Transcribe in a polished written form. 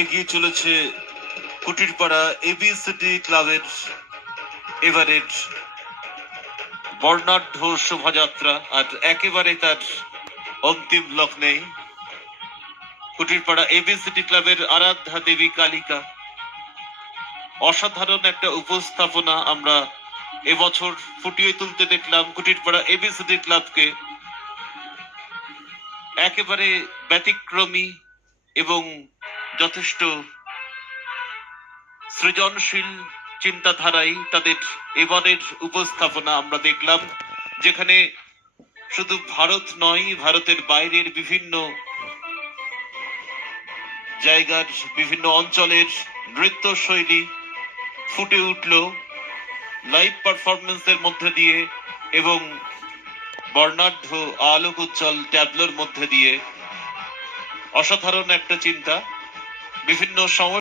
এগিয়ে চলেছে কুটিরপাড়া এবিসিডি ক্লাবের এবারের বর্ণাঢ্য শোভাযাত্রা, আর একেবারে তার অন্তিম লগ্নে কুটিরপাড়া এবিসিডি ক্লাবের আরাধ্যা দেবী কালিকা। অসাধারণ একটা উপস্থাপনা আমরা এবছর ফুটিয়ে তুলতে দেখলাম কুটিরপাড়া এবিসিডি ক্লাবকে। একেবারে ব্যতিক্রমী এবং যথেষ্ট সৃজনশীল চিন্তাধারাই তাদের এবারের উপস্থাপনা আমরা দেখলাম, যেখানে শুধু ভারত নয়, ভারতের বাইরের বিভিন্ন জায়গার বিভিন্ন অঞ্চলের নৃত্যশৈলী ফুটে উঠল লাইভ পারফরমেন্সের মধ্যে দিয়ে এবং বর্ণাঢ্য আলোক উজ্জ্বল ট্যাবলোর মধ্যে দিয়ে। অসাধারণ একটা চিন্তা। বিভিন্ন সময়